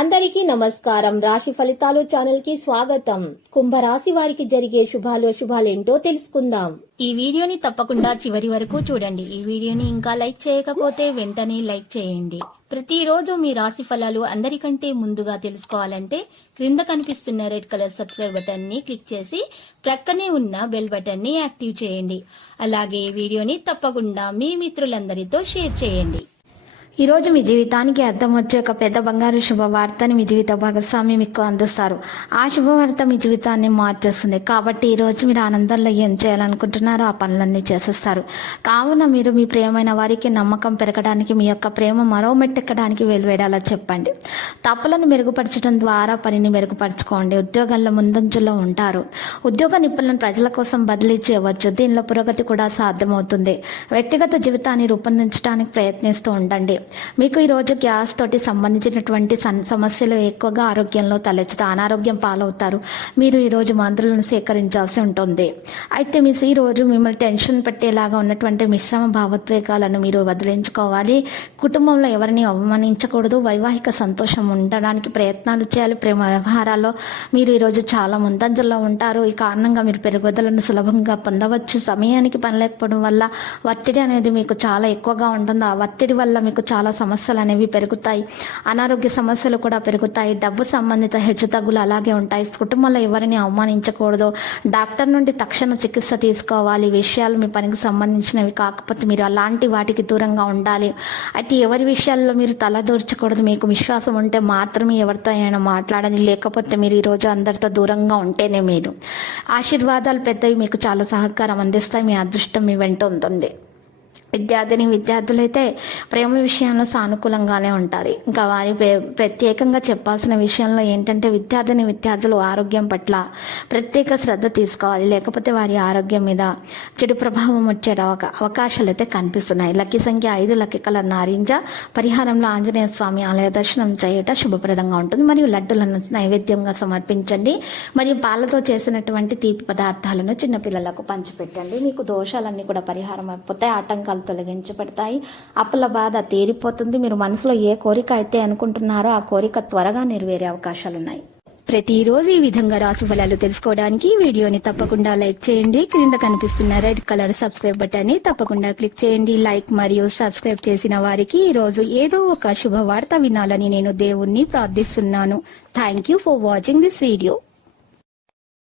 అందరికీ నమస్కారం. రాశి ఫలితాలు ఛానల్ కి స్వాగతం. కుంభరాశి వారికి జరిగే శుభాలేంటో తెలుసుకుందాం. ఈ వీడియోని తప్పకుండా చివరి వరకు చూడండి. ఈ వీడియోని ఇంకా లైక్ చేయకపోతే వెంటనే లైక్ చేయండి. ప్రతిరోజు మీ రాశి ఫలాలు అందరికంటే ముందుగా తెలుసుకోవాలంటే క్రింద కనిపిస్తున్న రెడ్ కలర్ సబ్స్క్రైబ్ బటన్ ని క్లిక్ చేసి ప్రక్కనే ఉన్న బెల్ బటన్ ని యాక్టివ్ చేయండి. అలాగే ఈ వీడియోని తప్పకుండా మీ మిత్రులందరితో షేర్ చేయండి. ఈ రోజు మీ జీవితానికి అర్థం వచ్చే ఒక పెద్ద బంగారు శుభవార్తని మీ జీవిత భాగస్వామి మీకు అందిస్తారు. ఆ శుభవార్త మీ జీవితాన్ని మార్చేస్తుంది. కాబట్టి ఈ రోజు మీరు ఆనందంలో ఏం చేయాలనుకుంటున్నారో ఆ పనులన్నీ చేసేస్తారు. కావున మీరు మీ ప్రియమైన వారికి నమ్మకం పెరగడానికి, మీ యొక్క ప్రేమ మరో మెట్టెక్కడానికి వెలువేడాలా చెప్పండి. తప్పులను మెరుగుపరచడం ద్వారా పనిని మెరుగుపరచుకోండి. ఉద్యోగాల్లో ముందంజలో ఉంటారు. ఉద్యోగ నిపుణులను ప్రజల కోసం బదిలీ చేయవచ్చు. దీనిలో పురోగతి కూడా సాధ్యమవుతుంది. వ్యక్తిగత జీవితాన్ని రూపొందించడానికి ప్రయత్నిస్తూ ఉండండి. మీకు ఈరోజు గ్యాస్ తోటి సంబంధించినటువంటి సమస్యలు ఎక్కువగా ఆరోగ్యంలో తలెత్తుతాయి. అనారోగ్యం పాలవుతారు. మీరు ఈరోజు మందులను సేకరించాల్సి ఉంటుంది. అయితే ఈ రోజు మిమ్మల్ని టెన్షన్ పెట్టేలాగా ఉన్నటువంటి మిశ్రమ భావోద్వేగాలను మీరు వదిలించుకోవాలి. కుటుంబంలో ఎవరిని అవమానించకూడదు. వైవాహిక సంతోషం ఉండడానికి ప్రయత్నాలు చేయాలి. ప్రేమ వ్యవహారాల్లో మీరు ఈరోజు చాలా ముందంజల్లో ఉంటారు. ఈ కారణంగా మీరు పెరుగుదలను సులభంగా పొందవచ్చు. సమయానికి పని లేకపోవడం వల్ల ఒత్తిడి అనేది మీకు చాలా ఎక్కువగా ఉంటుంది. ఆ ఒత్తిడి వల్ల మీకు చాలా సమస్యలు అనేవి పెరుగుతాయి. అనారోగ్య సమస్యలు కూడా పెరుగుతాయి. డబ్బు సంబంధిత హెచ్చుతగ్గులు అలాగే ఉంటాయి. కుటుంబంలో ఎవరిని అవమానించకూడదు. డాక్టర్ నుండి తక్షణ చికిత్స తీసుకోవాలి. విషయాలు మీ పనికి సంబంధించినవి కాకపోతే మీరు అలాంటి వాటికి దూరంగా ఉండాలి. అయితే ఎవరి విషయాల్లో మీరు తలదూర్చకూడదు. మీకు విశ్వాసం ఉంటే మాత్రమే ఎవరితో అయినా మాట్లాడాలి. లేకపోతే మీరు ఈరోజు అందరితో దూరంగా ఉంటేనే మీరు. ఆశీర్వాదాలు పెద్దవి మీకు చాలా సహకారం అందిస్తాయి. మీ అదృష్టం మీ వెంట ఉంటుంది. విద్యార్థులైతే ప్రేమ విషయంలో సానుకూలంగానే ఉంటారు. ఇంకా వారి ప్రత్యేకంగా చెప్పాల్సిన విషయంలో ఏంటంటే విద్యార్థులు ఆరోగ్యం పట్ల ప్రత్యేక శ్రద్ధ తీసుకోవాలి. లేకపోతే వారి ఆరోగ్యం మీద చెడు ప్రభావం వచ్చే అవకాశాలు అయితే కనిపిస్తున్నాయి. లక్కీ సంఖ్య 5, లక్కీ కలర్ నారింజ. పరిహారంలో ఆంజనేయ స్వామి ఆలయ దర్శనం చేయట శుభప్రదంగా ఉంటుంది. మరియు లడ్డులను నైవేద్యంగా సమర్పించండి. మరియు పాలతో చేసినటువంటి తీపి పదార్థాలను చిన్నపిల్లలకు పంచిపెట్టండి. మీకు దోషాలన్నీ కూడా పరిహారం అయిపోతాయి. ఆటంకాలు తొలగించబడతాయి. అప్పుల బాధ తీరిపోతుంది. మీరు మనసులో ఏ కోరిక అయితే అనుకుంటున్నారో ఆ కోరిక త్వరగా నెరవేరే అవకాశాలున్నాయి. ప్రతిరోజు ఈ విధంగా రాశి ఫలాలు తెలుసుకోవడానికి వీడియోని తప్పకుండా లైక్ చేయండి. క్రింద కనిపిస్తున్న రెడ్ కలర్ సబ్స్క్రైబ్ బటన్ ని తప్పకుండా క్లిక్ చేయండి. లైక్ మరియు సబ్స్క్రైబ్ చేసిన వారికి ఈ రోజు ఏదో ఒక శుభవార్త వినాలని నేను దేవుణ్ణి ప్రార్థిస్తున్నాను. Thank you for watching this video.